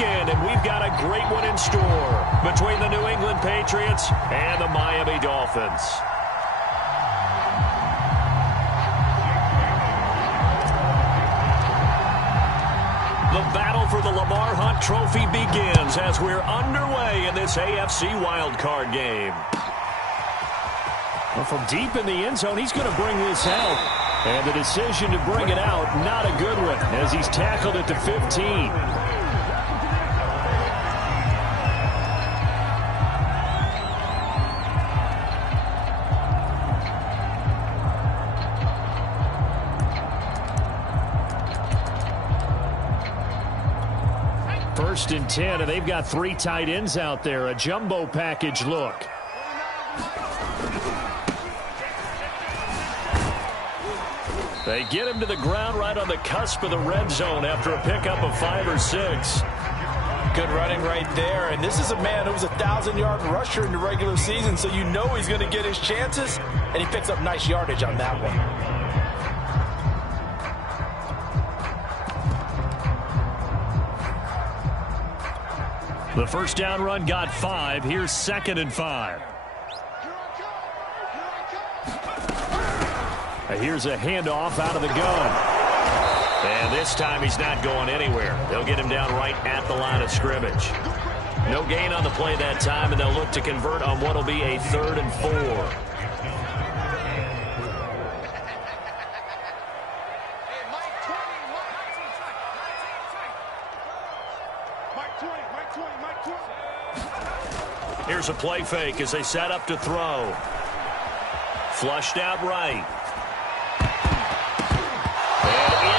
weekend, and we've got a great one in store between the New England Patriots and the Miami Dolphins. The battle for the Lamar Hunt Trophy begins as we're underway in this AFC wildcard game. Well, from deep in the end zone, he's going to bring this out. And the decision to bring it out, not a good one, as he's tackled at the 15. First and 10, and they've got 3 tight ends out there. A jumbo package look. They get him to the ground right on the cusp of the red zone after a pickup of 5 or 6. Good running right there. And this is a man who was a 1,000-yard rusher in the regular season, so you know he's going to get his chances, and he picks up nice yardage on that one. The first down run got 5. Here's 2nd and 5. Here's a handoff out of the gun. And this time he's not going anywhere. They'll get him down right at the line of scrimmage. No gain on the play that time, and they'll look to convert on what will be a 3rd and 4. Here's a play fake as they set up to throw. Flushed out right.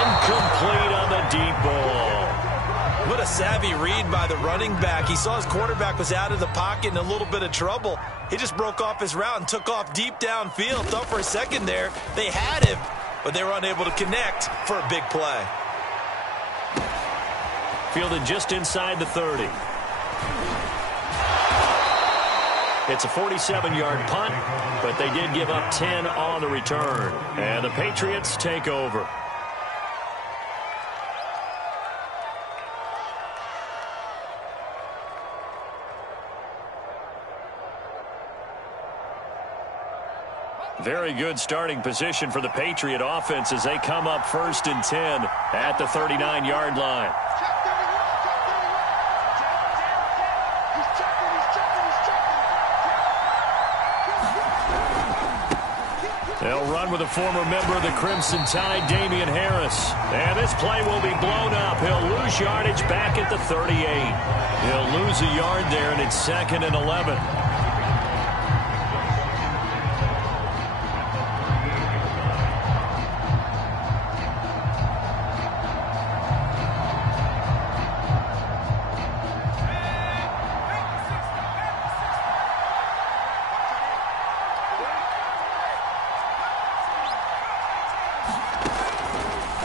Incomplete on the deep ball. What a savvy read by the running back. He saw his quarterback was out of the pocket in a little bit of trouble. He just broke off his route and took off deep downfield. Thought for a second there they had him, but they were unable to connect for a big play. Fielded just inside the 30. It's a 47-yard punt, but they did give up 10 on the return. And the Patriots take over. Very good starting position for the Patriot offense as they come up 1st and 10 at the 39-yard line. They'll run with a former member of the Crimson Tide, Damian Harris. And this play will be blown up. He'll lose yardage back at the 38. He'll lose a yard there, and it's 2nd and 11.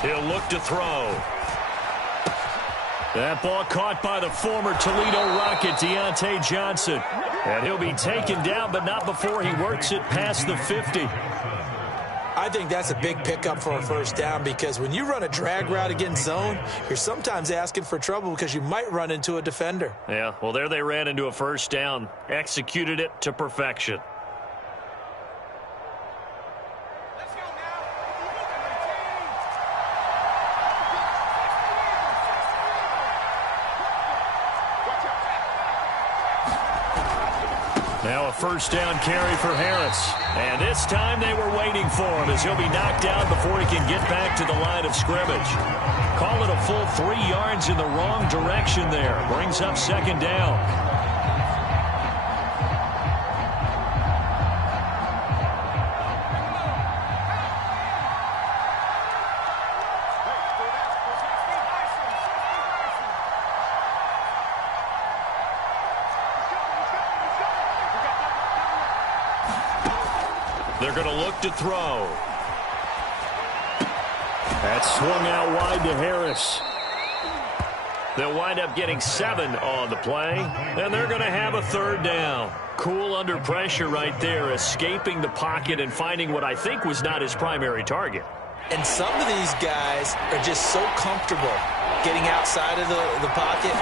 He'll look to throw. That ball caught by the former Toledo Rocket, Deontay Johnson. And he'll be taken down, but not before he works it past the 50. I think that's a big pickup for a first down, because when you run a drag route against zone, you're sometimes asking for trouble because you might run into a defender. Yeah, well, there they ran into a first down. Executed it to perfection. Now a first down carry for Harris. And this time they were waiting for him as he'll be knocked down before he can get back to the line of scrimmage. Call it a full 3 yards in the wrong direction there. Brings up 2nd down. They're going to look to throw. That's swung out wide to Harris. They'll wind up getting 7 on the play, and they're going to have a 3rd down. Cool under pressure right there, escaping the pocket and finding what I think was not his primary target. And some of these guys are just so comfortable getting outside of the pocket.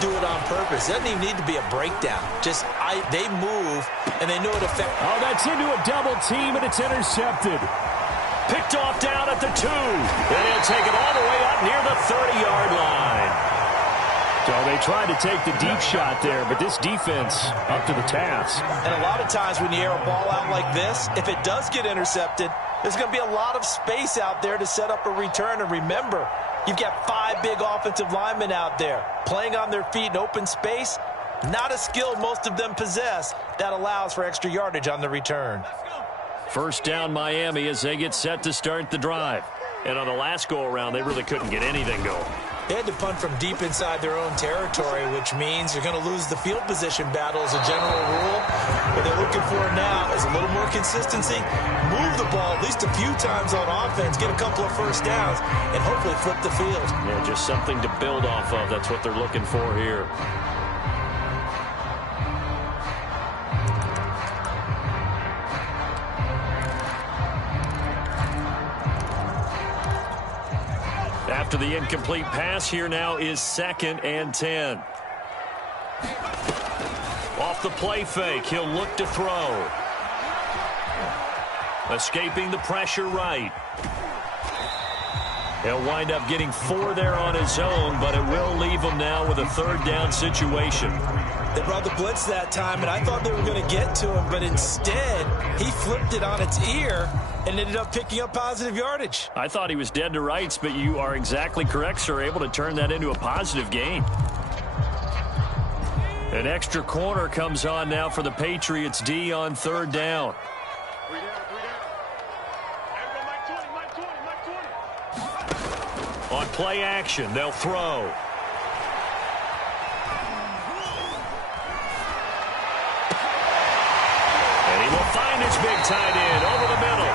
do it on purpose. It doesn't even need to be a breakdown. Just they move, and they know it affects. Oh, that's into a double team, and it's intercepted. Picked off down at the 2. And he'll take it all the way up near the 30-yard line. So they tried to take the deep shot there, but this defense up to the task. And a lot of times when you air a ball out like this, if it does get intercepted, there's going to be a lot of space out there to set up a return. And remember, you've got 5 big offensive linemen out there playing on their feet in open space. Not a skill most of them possess. That allows for extra yardage on the return. First down Miami as they get set to start the drive. And on the last go-around, they really couldn't get anything going. They had to punt from deep inside their own territory, which means you're going to lose the field position battle as a general rule. What they're looking for now is a little more consistency. Move the ball at least a few times on offense, get a couple of first downs, and hopefully flip the field. Yeah, just something to build off of. That's what they're looking for here. After the incomplete pass, here now is 2nd and 10. Off the play fake, he'll look to throw. Escaping the pressure right. He'll wind up getting 4 there on his own, but it will leave him now with a 3rd down situation. They brought the blitz that time, and I thought they were going to get to him, but instead, he flipped it on its ear and ended up picking up positive yardage. I thought he was dead to rights, but you are exactly correct, sir, able to turn that into a positive gain. An extra corner comes on now for the Patriots D on 3rd down. On play action, they'll throw. And he will find his big tight end over the middle.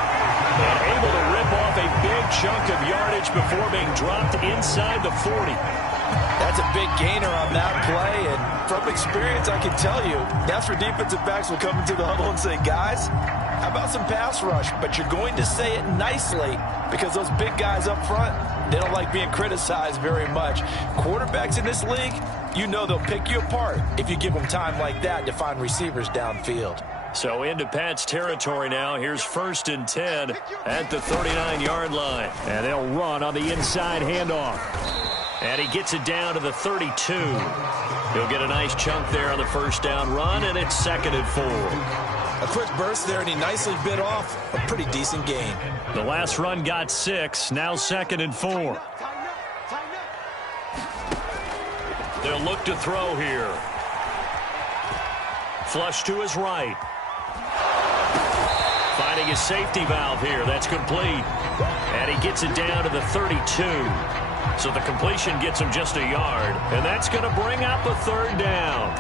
And able to rip off a big chunk of yardage before being dropped inside the 40. That's a big gainer on that play, and from experience, I can tell you, that's where defensive backs will come into the huddle and say, guys, how about some pass rush? But you're going to say it nicely because those big guys up front, they don't like being criticized very much. Quarterbacks in this league, you know they'll pick you apart if you give them time like that to find receivers downfield. So into Pat's territory now. Here's 1st and 10 at the 39-yard line. And they'll run on the inside handoff. And he gets it down to the 32. He'll get a nice chunk there on the 1st down run, and it's 2nd and 4. A quick burst there, and he nicely bit off a pretty decent gain. The last run got 6. Now 2nd and 4. They'll look to throw here. Flush to his right. Finding his safety valve here. That's complete. And he gets it down to the 32. So the completion gets him just a yard. And that's going to bring up a 3rd down.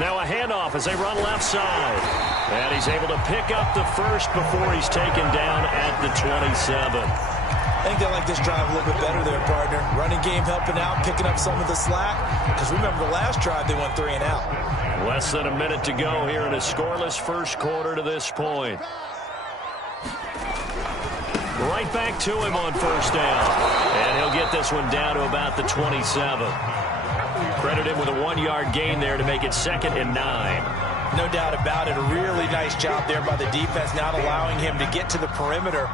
Now a handoff as they run left side. And he's able to pick up the 1st before he's taken down at the 27. I think they like this drive a little bit better there, partner. Running game helping out, picking up some of the slack. Because remember the last drive, they went 3 and out. Less than a minute to go here in a scoreless 1st quarter to this point. Right back to him on 1st down. And he'll get this one down to about the 27. Credit him with a 1-yard gain there to make it 2nd and 9. No doubt about it. A really nice job there by the defense, not allowing him to get to the perimeter.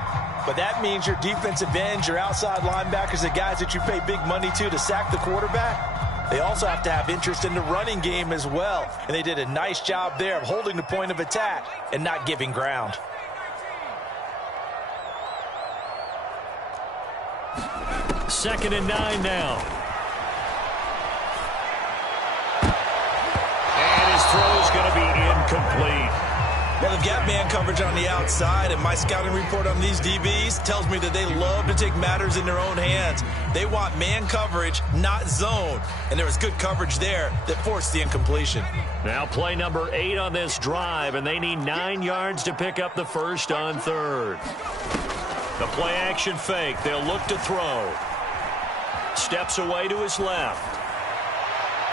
But that means your defensive ends, your outside linebackers, the guys that you pay big money to sack the quarterback, they also have to have interest in the running game as well. And they did a nice job there of holding the point of attack and not giving ground. Second and 9 now. And his throw is going to be incomplete. Well, they've got man coverage on the outside, and my scouting report on these DBs tells me that they love to take matters in their own hands. They want man coverage, not zone. And there was good coverage there that forced the incompletion. Now play number 8 on this drive, and they need 9 yards to pick up the first on 3rd. The play action fake. They'll look to throw. Steps away to his left.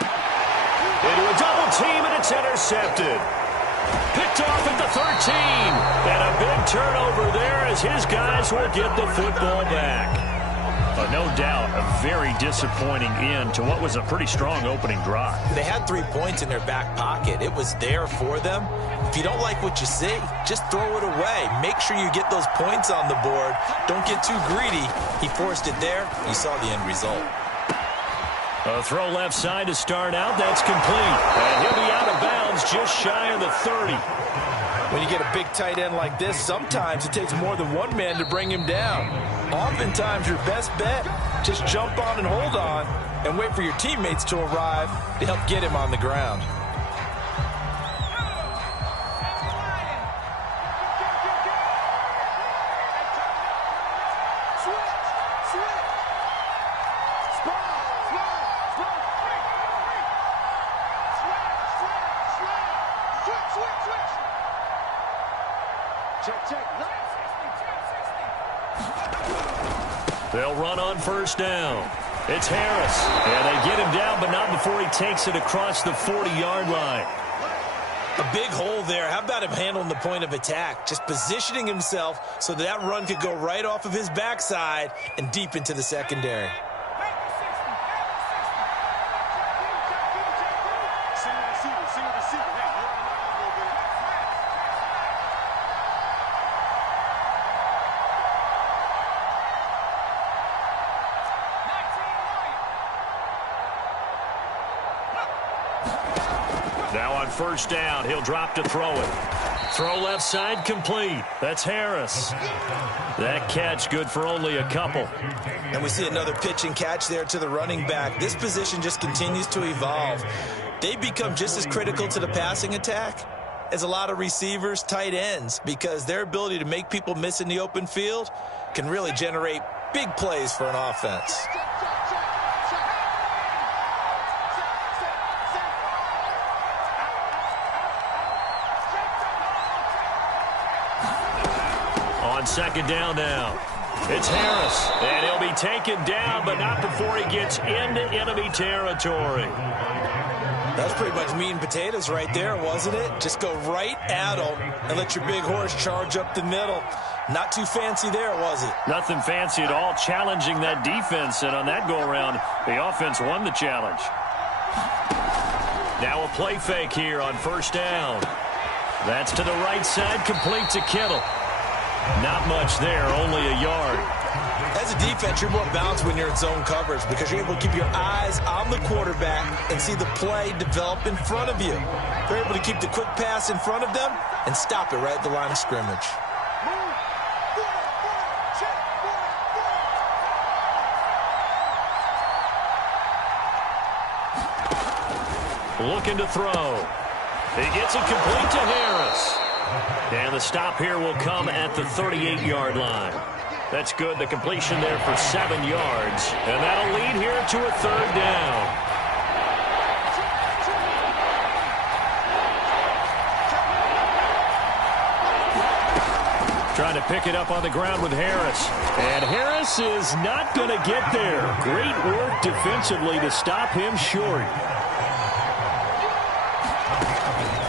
Into a double team, and it's intercepted. Picked off at the 13. And a big turnover there as his guys will get the football back. No doubt a very disappointing end to what was a pretty strong opening drive. They had 3 points in their back pocket. It was there for them. If you don't like what you see, just throw it away. Make sure you get those points on the board. Don't get too greedy. He forced it there. You saw the end result. A throw left side to start out. That's complete. And he'll be out of bounds just shy of the 30. When you get a big tight end like this, sometimes it takes more than one man to bring him down. Oftentimes, your best bet, just jump on and hold on and wait for your teammates to arrive to help get him on the ground. They'll run on first down. It's Harris. And they get him down, but not before he takes it across the 40-yard line. A big hole there. How about him handling the point of attack? Just positioning himself so that run could go right off of his backside and deep into the secondary. Now on first down, he'll drop to throw it. Throw left side complete. That's Harris. That catch good for only a couple. And we see another pitch and catch there to the running back. This position just continues to evolve. They become just as critical to the passing attack as a lot of receivers, tight ends, because their ability to make people miss in the open field can really generate big plays for an offense. On second down now, it's Harris, and he'll be taken down, but not before he gets into enemy territory. That's pretty much meat and potatoes right there, wasn't it? Just go right at him and let your big horse charge up the middle. Not too fancy there, was it? Nothing fancy at all, challenging that defense, and on that go-around, the offense won the challenge. Now a play fake here on first down. That's to the right side, complete to Kittle. Not much there, only a yard. As a defense, you're more balanced when you're in zone coverage because you're able to keep your eyes on the quarterback and see the play develop in front of you. They're able to keep the quick pass in front of them and stop it right at the line of scrimmage. Looking to throw. He gets it complete to Harris. And the stop here will come at the 38-yard line. That's good. The completion there for 7 yards. And that'll lead here to a third down. Trying to pick it up on the ground with Harris. And Harris is not going to get there. Great work defensively to stop him short.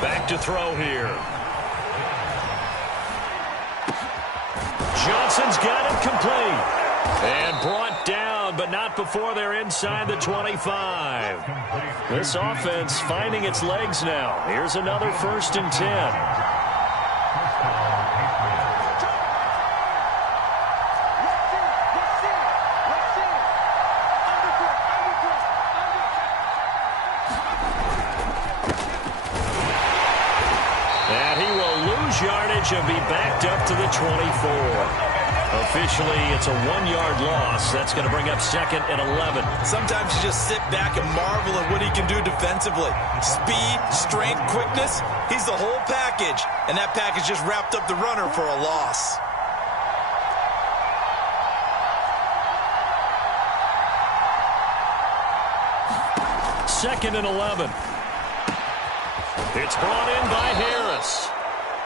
Back to throw here. Johnson's got it complete. And brought down, but not before they're inside the 25. This offense finding its legs now. Here's another 1st and 10. And he will lose yardage and be backed up to the 24. Officially, it's a 1-yard loss. That's going to bring up 2nd and 11. Sometimes you just sit back and marvel at what he can do defensively. Speed, strength, quickness, he's the whole package. And that package just wrapped up the runner for a loss. Second and 11. It's brought in by Harris.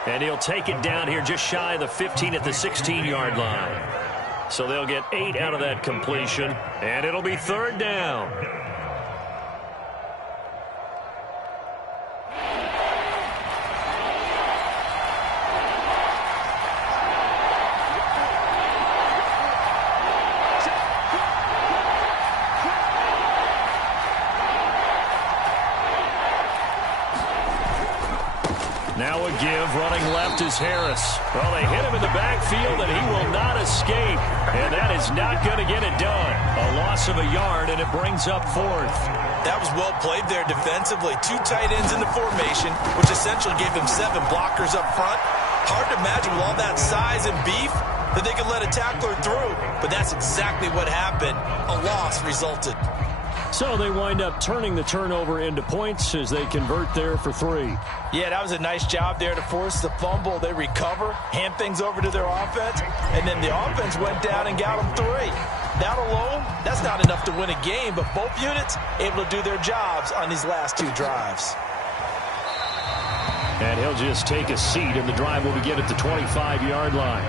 And he'll take it down here just shy of the 15 at the 16-yard line. So they'll get 8 out of that completion, and it'll be third down. Now a give, running left is Harris. Well, they hit him in the backfield, and he will not escape. And that is not going to get it done. A loss of a yard, and it brings up fourth. That was well played there defensively. 2 tight ends in the formation, which essentially gave them 7 blockers up front. Hard to imagine with all that size and beef that they could let a tackler through. But that's exactly what happened. A loss resulted. So they wind up turning the turnover into points as they convert there for 3. Yeah, that was a nice job there to force the fumble. They recover, hand things over to their offense, and then the offense went down and got them 3. That alone, that's not enough to win a game, but both units able to do their jobs on these last 2 drives. And he'll just take a seat, and the drive will begin at the 25-yard line.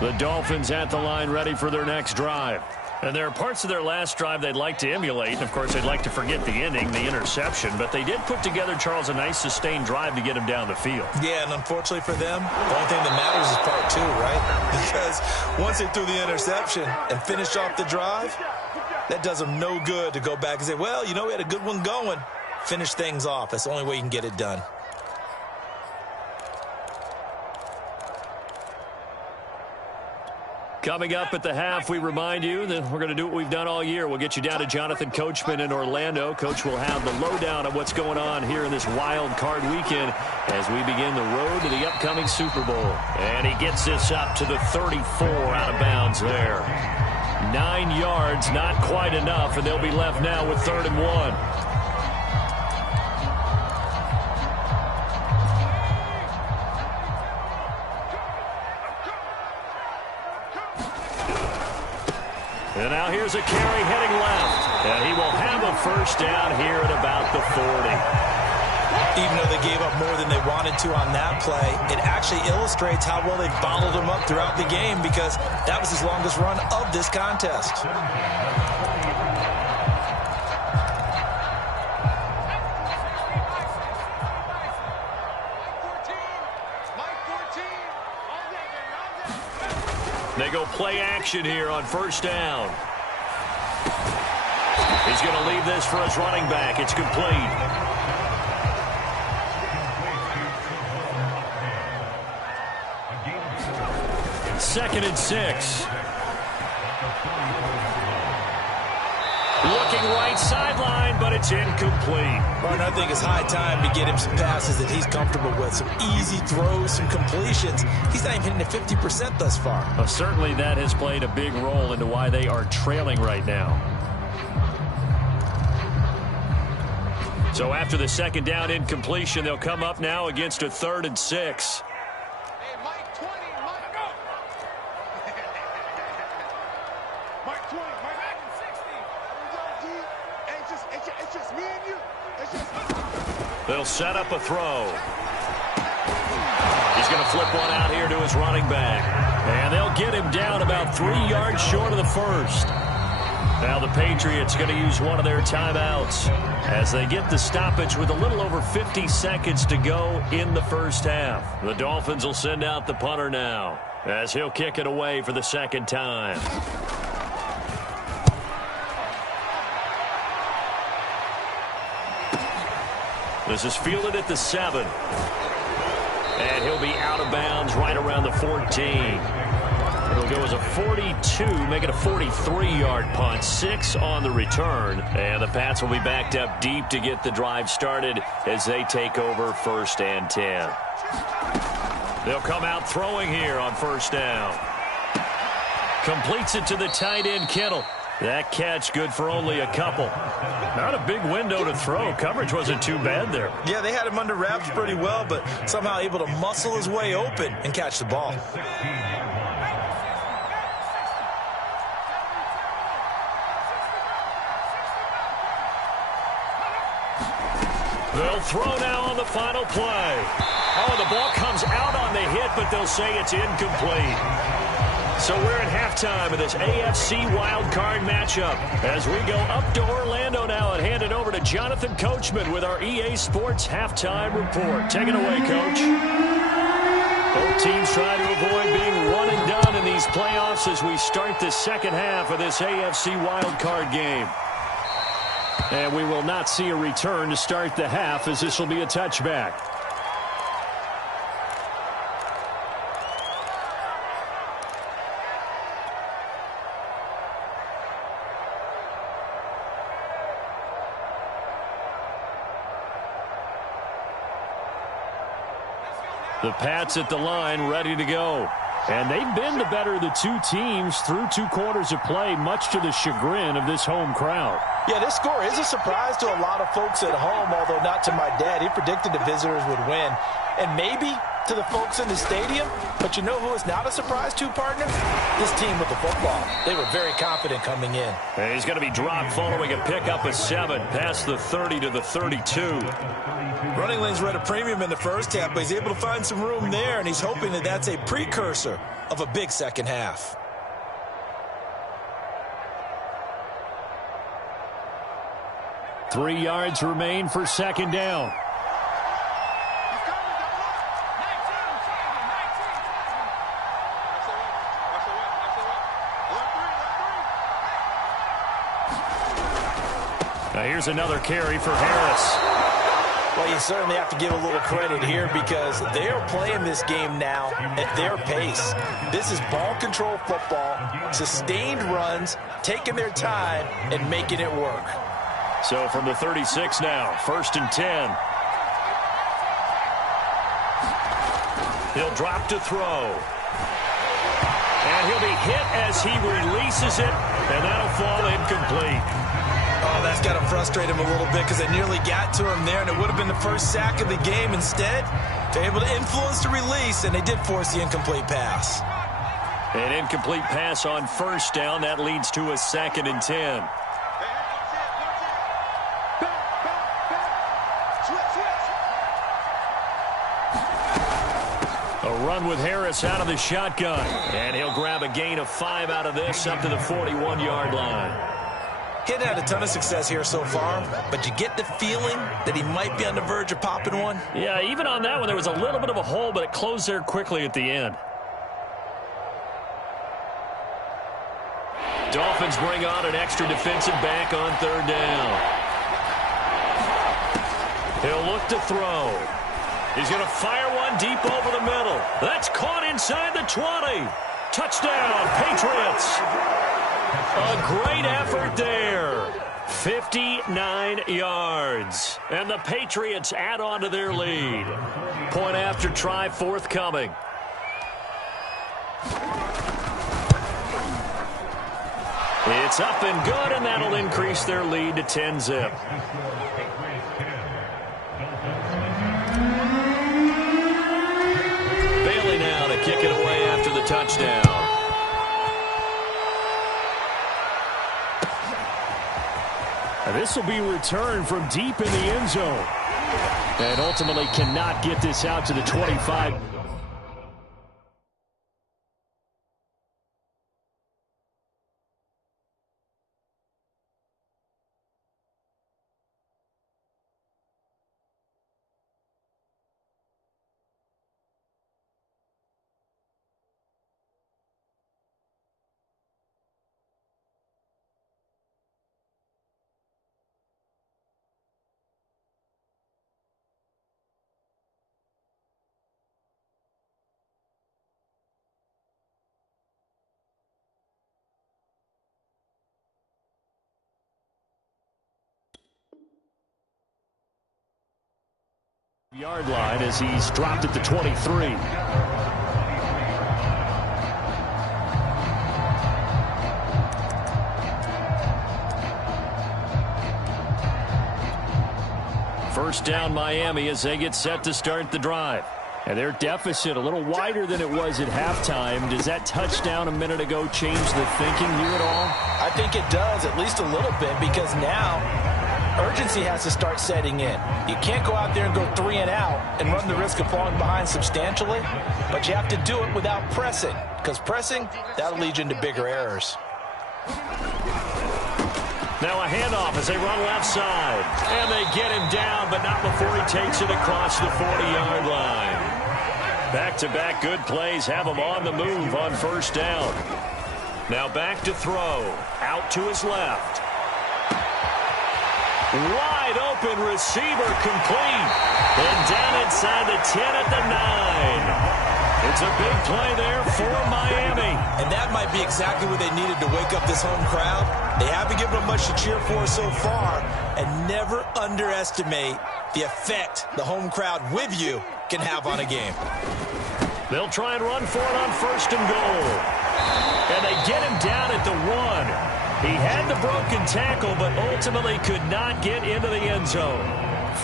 The Dolphins at the line ready for their next drive. And there are parts of their last drive they'd like to emulate. And, of course, they'd like to forget the ending, the interception. But they did put together, Charles, a nice sustained drive to get him down the field. Yeah, and unfortunately for them, the only thing that matters is part 2, right? Because once they threw the interception and finished off the drive, that does them no good to go back and say, well, you know, we had a good one going. Finish things off. That's the only way you can get it done. Coming up at the half, we remind you that we're going to do what we've done all year. We'll get you down to Jonathan Coachman in Orlando. Coach will have the lowdown of what's going on here in this wild card weekend as we begin the road to the upcoming Super Bowl. And he gets this up to the 34 out of bounds there. 9 yards, not quite enough, and they'll be left now with 3rd and 1. And now here's a carry heading left. And he will have a first down here at about the 40. Even though they gave up more than they wanted to on that play, it actually illustrates how well they bottled them up throughout the game because that was his longest run of this contest. They go play action here on first down. He's going to leave this for his running back. It's complete. Second and 6. Looking right sideline, but it's incomplete. Well, I think it's high time to get him some passes that he's comfortable with. Some easy throws, some completions. He's not even hitting the 50% thus far. Well, certainly that has played a big role into why they are trailing right now. So after the second down incompletion, they'll come up now against a 3rd and 6. They'll set up a throw. He's going to flip one out here to his running back. And they'll get him down about 3 yards short of the first. Now the Patriots going to use one of their timeouts as they get the stoppage with a little over 50 seconds to go in the first half. The Dolphins will send out the punter now as he'll kick it away for the second time. This is fielded at the 7. And he'll be out of bounds right around the 14. It'll go as a 42, make it a 43-yard punt. 6 on the return. And the Pats will be backed up deep to get the drive started as they take over 1st and 10. They'll come out throwing here on first down. Completes it to the tight end, Kittle. That catch good for only a couple. Not a big window to throw. Coverage wasn't too bad there. Yeah, they had him under wraps pretty well, but somehow able to muscle his way open and catch the ball. They'll throw now on the final play. Oh, the ball comes out on the hit, but they'll say it's incomplete. So we're at halftime of this AFC wildcard matchup as we go up to Orlando now and hand it over to Jonathan Coachman with our EA Sports halftime report. Take it away, Coach. Both teams try to avoid being one and done in these playoffs as we start the second half of this AFC wildcard game. And we will not see a return to start the half as this will be a touchback. The Pats at the line, ready to go. And they've been the better of the two teams through 2 quarters of play, much to the chagrin of this home crowd. Yeah, this score is a surprise to a lot of folks at home, although not to my dad. He predicted the visitors would win. And maybe to the folks in the stadium, but you know who is not a surprise to, partner? This team with the football. They were very confident coming in. And he's going to be dropped following a pickup of 7 past the 30 to the 32. Running lanes were at a premium in the first half, but he's able to find some room there, and he's hoping that that's a precursor of a big second half. Three yards remain for second down. Now here's another carry for Harris. Well, you certainly have to give a little credit here because they are playing this game now at their pace. This is ball control football, sustained runs, taking their time, and making it work. So from the 36 now, 1st and 10. He'll drop to throw. And he'll be hit as he releases it, and that'll fall incomplete. Oh, that's got to frustrate him a little bit because they nearly got to him there, and it would have been the first sack of the game. Instead, they're able to influence the release, and they did force the incomplete pass. An incomplete pass on 1st down. That leads to a 2nd and 10. A run with Harris out of the shotgun. And he'll grab a gain of 5 out of this up to the 41-yard line. He hadn't had a ton of success here so far, but you get the feeling that he might be on the verge of popping one. Yeah, even on that one, there was a little bit of a hole, but it closed there quickly at the end. Dolphins bring on an extra defensive back on 3rd down. He'll look to throw. He's going to fire one deep over the middle. That's caught inside the 20. Touchdown, Patriots. A great effort there. 59 yards. And the Patriots add on to their lead. Point after try forthcoming. It's up and good, and that'll increase their lead to 10-zip. Bailey now to kick it away after the touchdown. This will be returned from deep in the end zone. And ultimately cannot get this out to the 25. Yard line as he's dropped at the 23. First down Miami as they get set to start the drive. And their deficit a little wider than it was at halftime. Does that touchdown a minute ago change the thinking here at all? I think it does, at least a little bit, because now urgency has to start setting in. You can't go out there and go 3 and out and run the risk of falling behind substantially, but you have to do it without pressing, because pressing, that'll lead you into bigger errors. Now a handoff as they run left side. And they get him down, but not before he takes it across the 40-yard line. Back-to-back good plays have him on the move on first down. Now back to throw. Out to his left. Wide open receiver complete. And down inside the 10 at the 9. It's a big play there for Miami. And that might be exactly what they needed to wake up this home crowd. They haven't given them much to cheer for so far. And never underestimate the effect the home crowd with you can have on a game. They'll try and run for it on first and goal. And they get him down at the 1. He had the broken tackle, but ultimately could not get into the end zone.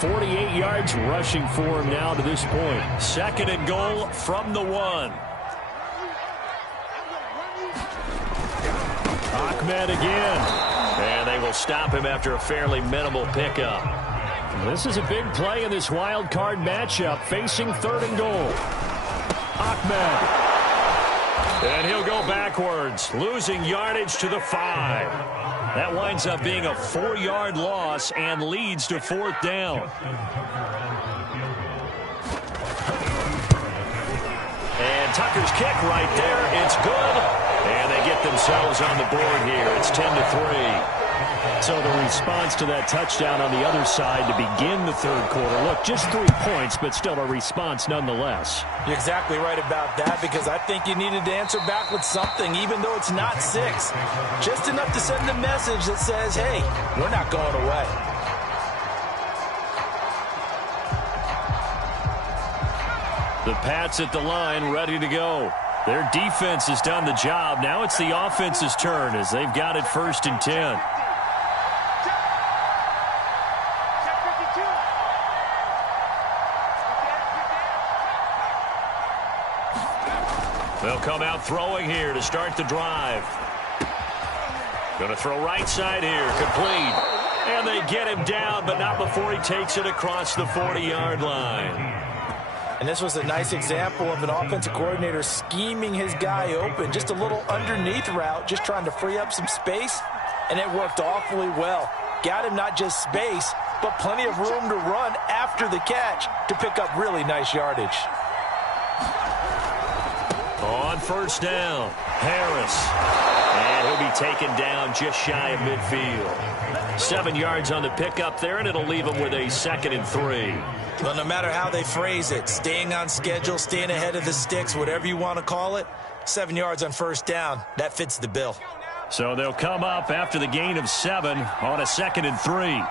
48 yards rushing for him now to this point. Second and goal from the 1. Ahmed again. And they will stop him after a fairly minimal pickup. This is a big play in this wild card matchup, facing third and goal. Ahmed. And he'll go backwards, losing yardage to the 5. That winds up being a 4-yard loss and leads to fourth down. And Tucker's kick right there. It's good. And they get themselves on the board here. It's 10-3. So the response to that touchdown on the other side to begin the third quarter. Look, just 3 points, but still a response nonetheless. You're exactly right about that, because I think you needed to answer back with something, even though it's not 6. Just enough to send a message that says, hey, we're not going away. The Pats at the line, ready to go. Their defense has done the job. Now it's the offense's turn as they've got it first and 10. They'll come out throwing here to start the drive. Going to throw right side here, complete. And they get him down, but not before he takes it across the 40-yard line. And this was a nice example of an offensive coordinator scheming his guy open. Just a little underneath route, just trying to free up some space. And it worked awfully well. Got him not just space, but plenty of room to run after the catch to pick up really nice yardage. On first down, Harris. And he'll be taken down just shy of midfield. 7 yards on the pickup there, and it'll leave him with a 2nd and 3. Well, no matter how they phrase it, staying on schedule, staying ahead of the sticks, whatever you want to call it, 7 yards on first down, that fits the bill. So they'll come up after the gain of 7 on a 2nd and 3.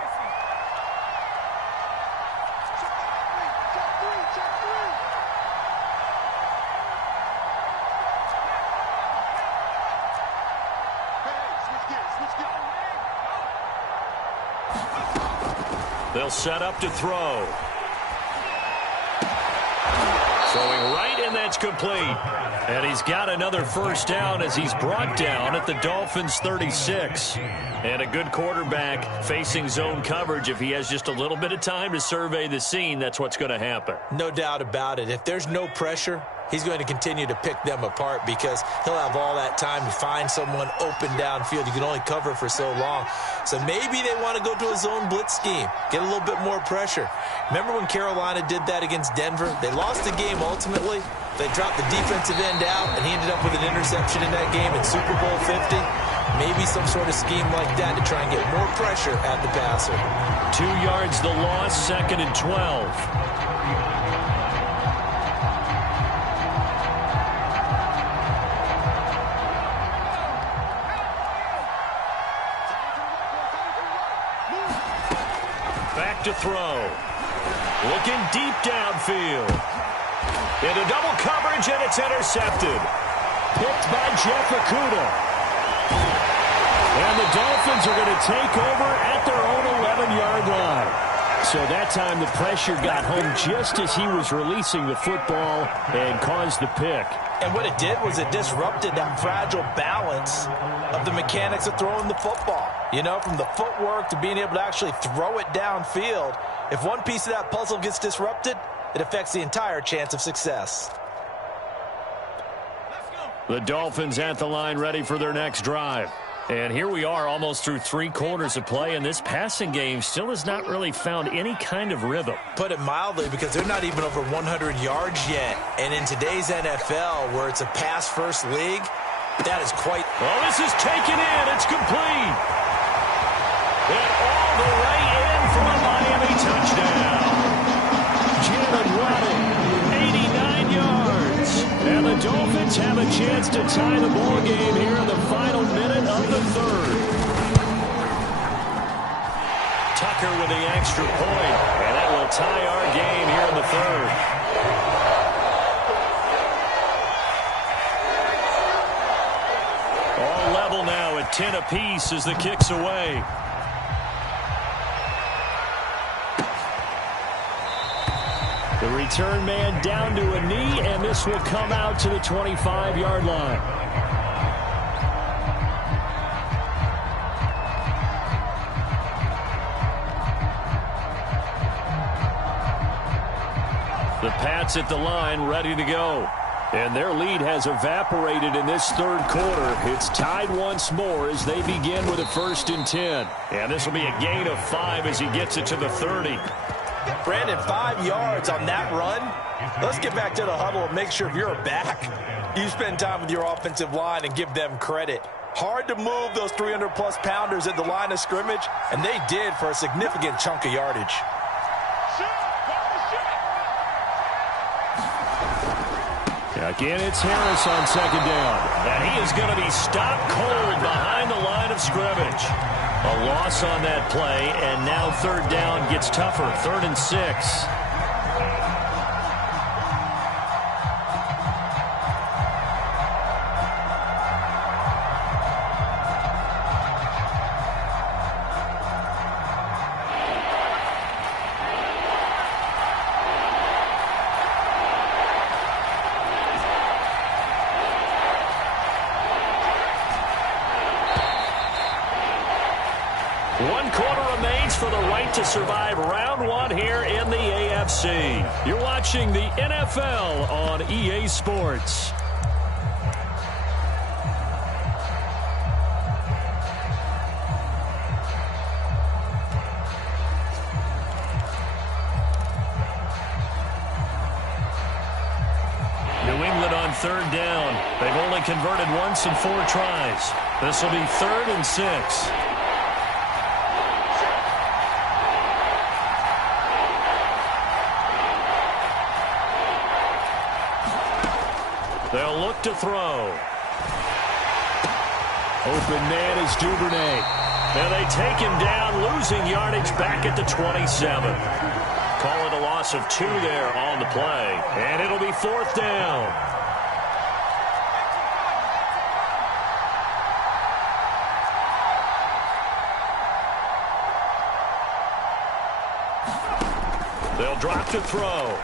They'll set up to throw. Throwing right, and that's complete. And he's got another first down as he's brought down at the Dolphins' 36. And a good quarterback facing zone coverage. If he has just a little bit of time to survey the scene, that's what's going to happen. No doubt about it. If there's no pressure, he's going to continue to pick them apart because he'll have all that time to find someone open downfield. You can only cover for so long. So maybe they want to go to a zone blitz scheme, get a little bit more pressure. Remember when Carolina did that against Denver? They lost the game ultimately. They dropped the defensive end out, and he ended up with an interception in that game in Super Bowl 50. Maybe some sort of scheme like that to try and get more pressure at the passer. 2 yards the loss, 2nd and 12. Back to throw. Looking deep downfield. Into double coverage, and it's intercepted. Picked by Jeff Okudah. And the Dolphins are going to take over at their own 11-yard line. So that time the pressure got home just as he was releasing the football and caused the pick. And what it did was it disrupted that fragile balance of the mechanics of throwing the football. You know, from the footwork to being able to actually throw it downfield. If one piece of that puzzle gets disrupted, it affects the entire chance of success. The Dolphins at the line ready for their next drive. And here we are almost through 3 quarters of play, and this passing game still has not really found any kind of rhythm. Put it mildly, because they're not even over 100 yards yet. And in today's NFL, where it's a pass-first league, that is quite... Well, this is taken in. It's complete. And all the way in for a Miami touchdown. Jalen Waddle, 89 yards. And the Dolphins have a chance to tie the ball game here in the final minute of the third. Tucker with the extra point, and that will tie our game here in the third. All level now at 10 apiece as the kick's away. The return man down to a knee, and this will come out to the 25-yard line. The Pats at the line, ready to go. And their lead has evaporated in this third quarter. It's tied once more as they begin with a 1st and 10. And this will be a gain of 5 as he gets it to the 30. Brandon, 5 yards on that run. Let's get back to the huddle and make sure if you're back, you spend time with your offensive line and give them credit. Hard to move those 300-plus pounders at the line of scrimmage, and they did for a significant chunk of yardage. Again, it's Harris on 2nd down. And he is going to be stopped cold behind the line of scrimmage. A loss on that play, and now 3rd down gets tougher. 3rd and 6. To survive round 1 here in the AFC. You're watching the NFL on EA Sports. New England on 3rd down. They've only converted once in 4 tries. This will be 3rd and 6. They'll look to throw. Open man is Duvernay. And they take him down, losing yardage back at the 27. Call it a loss of 2 there on the play. And it'll be 4th down. They'll drop to throw.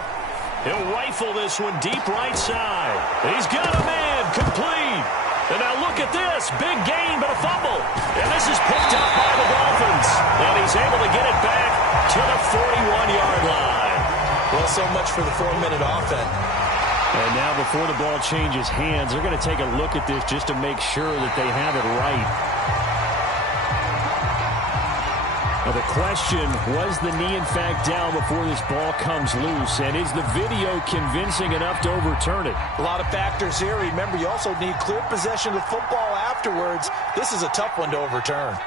He'll rifle this one deep right side. He's got a man, complete. And now look at this. Big gain, but a fumble. And this is picked up by the Dolphins. And he's able to get it back to the 41-yard line. Well, so much for the 4-minute offense. And now before the ball changes hands, they're going to take a look at this just to make sure that they have it right. Now the question, was the knee in fact down before this ball comes loose? And is the video convincing enough to overturn it? A lot of factors here. Remember, you also need clear possession of the football afterwards. This is a tough one to overturn.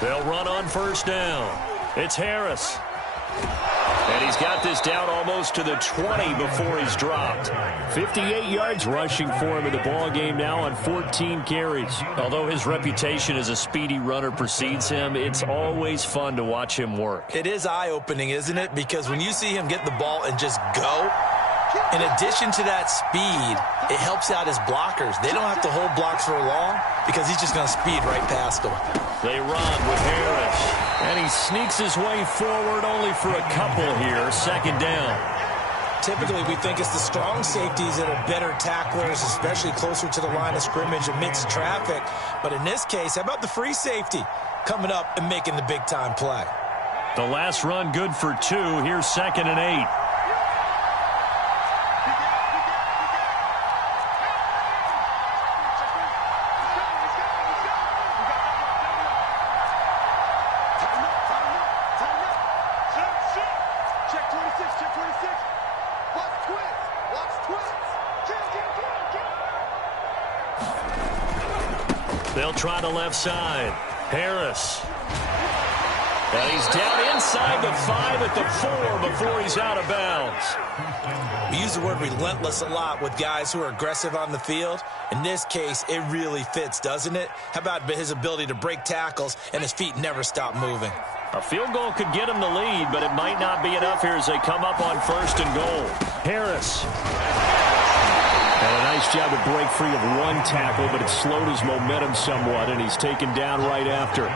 They'll run on 1st down. It's Harris. And he's got this down almost to the 20 before he's dropped. 58 yards rushing for him in the ball game now on 14 carries. Although his reputation as a speedy runner precedes him, it's always fun to watch him work. It is eye-opening, isn't it? Because when you see him get the ball and just go, In addition to that speed, it helps out his blockers. They don't have to hold blocks for long because he's just going to speed right past them. They run with Harris. And he sneaks his way forward only for a couple here. Second down. Typically, we think it's the strong safeties that are better tacklers, especially closer to the line of scrimmage amidst traffic. But in this case, how about the free safety coming up and making the big-time play? The last run good for 2. Here's 2nd and 8. They'll try the left side. Harris. And he's down inside the 5 at the 4 before he's out of bounds. We use the word relentless a lot with guys who are aggressive on the field. In this case, it really fits, doesn't it? How about his ability to break tackles and his feet never stop moving? A field goal could get him the lead, but it might not be enough here as they come up on 1st and goal. Harris. And a nice job to break free of one tackle, but it slowed his momentum somewhat, and he's taken down right after.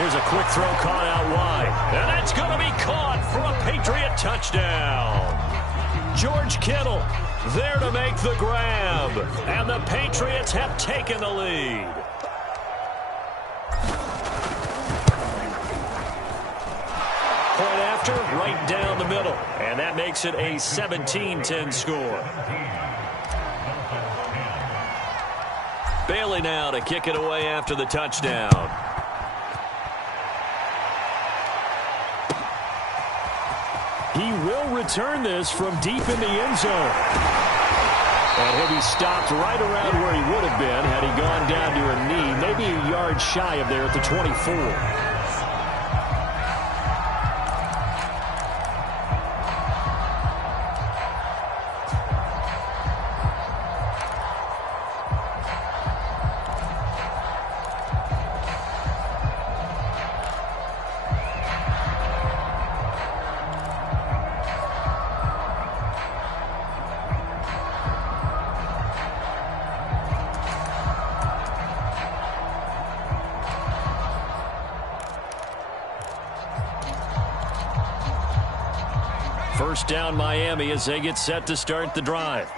Here's a quick throw caught out wide. And that's going to be caught for a Patriot touchdown. George Kittle there to make the grab. And the Patriots have taken the lead. Point after, right down the middle. And that makes it a 17-10 score. Bailey now to kick it away after the touchdown. He will return this from deep in the end zone. And he'll be stopped right around where he would have been had he gone down to a knee, maybe a yard shy of there at the 24. First down Miami as they get set to start the drive.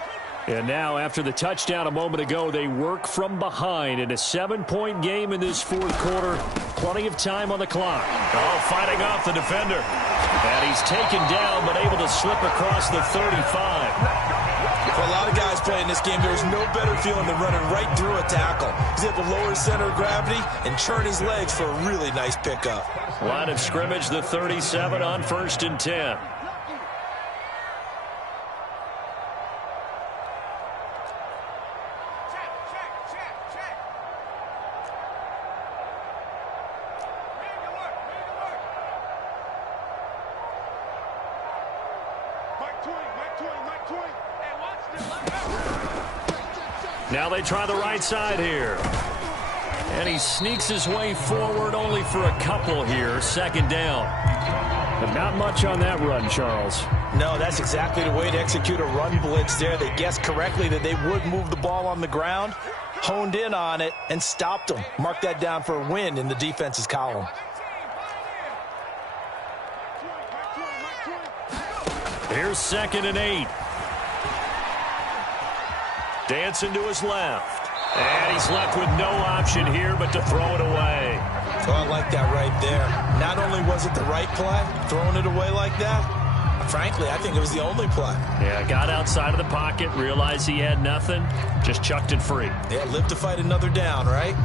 And now after the touchdown a moment ago, they work from behind in a 7-point game in this 4th quarter. Plenty of time on the clock. Oh, fighting off the defender. And he's taken down but able to slip across the 35. For a lot of guys playing this game, there's no better feeling than running right through a tackle. He's able to lower his center of gravity and churn his legs for a really nice pickup. Line of scrimmage, the 37 on 1st and 10. Now they try the right side here. And he sneaks his way forward only for a couple here. 2nd down. But not much on that run, Charles. No, that's exactly the way to execute a run blitz there. They guessed correctly that they would move the ball on the ground, honed in on it, and stopped them. Mark that down for a win in the defense's column. Here's 2nd and 8. Dancing to his left. And he's left with no option here but to throw it away. Oh, I like that right there. Not only was it the right play, throwing it away like that, frankly, I think it was the only play. Yeah, got outside of the pocket, realized he had nothing, just chucked it free. Yeah, live to fight another down, right?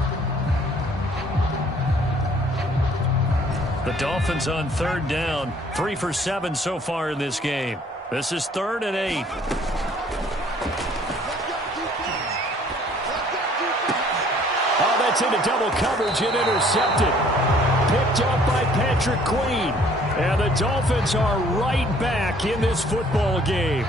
The Dolphins on 3rd down, 3 for 7 so far in this game. This is 3rd and 8. Oh, that's into double coverage and intercepted. Picked up by Patrick Queen. And the Dolphins are right back in this football game.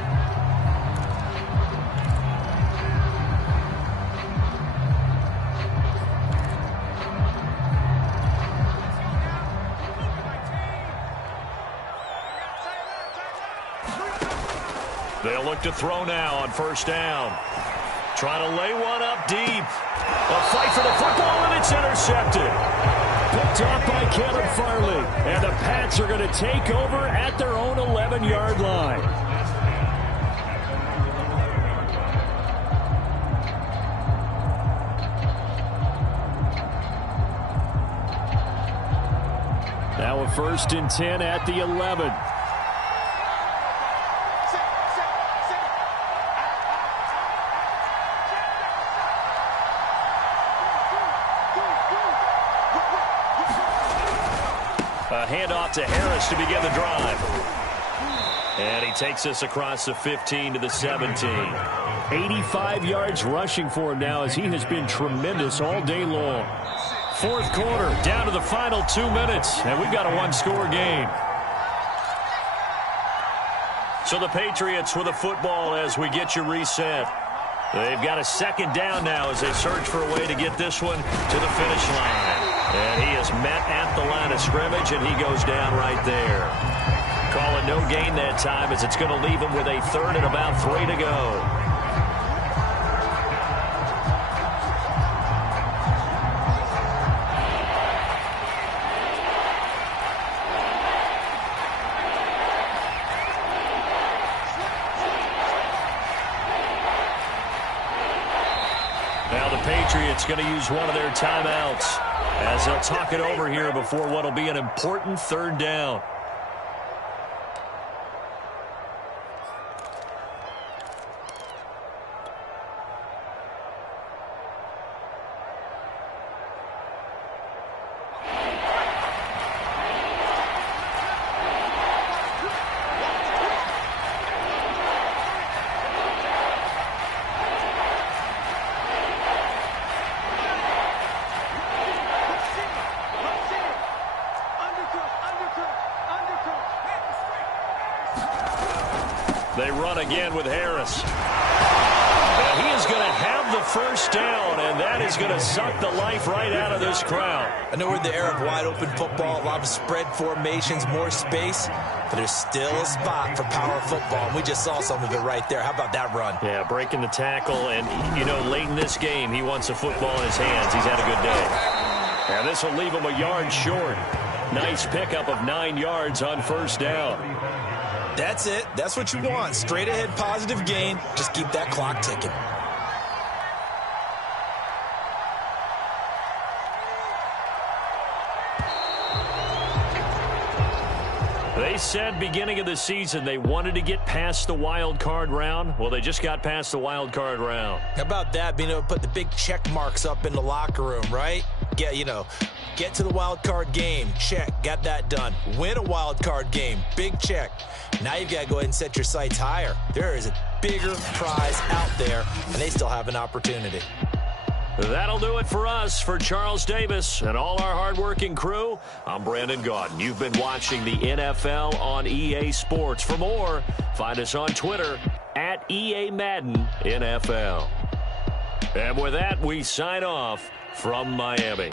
They'll look to throw now on first down. Trying to lay one up deep. A fight for the football, and it's intercepted. Picked off by Caleb Farley. And the Pats are going to take over at their own 11-yard line. Now a 1st and 10 at the 11. A handoff to Harris to begin the drive. And he takes us across the 15 to the 17. 85 yards rushing for him now as he has been tremendous all day long. 4th quarter, down to the final 2 minutes, and we've got a one-score game. So the Patriots with the football as we get you reset. They've got a 2nd down now as they search for a way to get this one to the finish line. And he is met at the line of scrimmage, and he goes down right there. Call it no gain that time as it's going to leave him with a 3rd and about 3 to go. Now the Patriots going to use one of their timeouts as they'll talk it over here before what will be an important 3rd down. They run again with Harris. And he is going to have the 1st down, and that is going to suck the life right out of this crowd. I know we're in the era of wide-open football, a lot of spread formations, more space, but there's still a spot for power football, and we just saw some of it right there. How about that run? Yeah, breaking the tackle, and, you know, late in this game, he wants the football in his hands. He's had a good day. And this will leave him a yard short. Nice pickup of 9 yards on 1st down. That's it. That's what you want. Straight ahead positive gain. Just keep that clock ticking. They said beginning of the season they wanted to get past the wild card round. Well, they just got past the wild card round. How about that? Being able to put the big check marks up in the locker room, right? Get to the wild card game. Check. Got that done. Win a wild card game. Big check. Now you've got to go ahead and set your sights higher. There is a bigger prize out there, and they still have an opportunity. That'll do it for us. For Charles Davis and all our hardworking crew, I'm Brandon Gaudin. You've been watching the NFL on EA Sports. For more, find us on Twitter at EA Madden NFL. And with that, we sign off from Miami.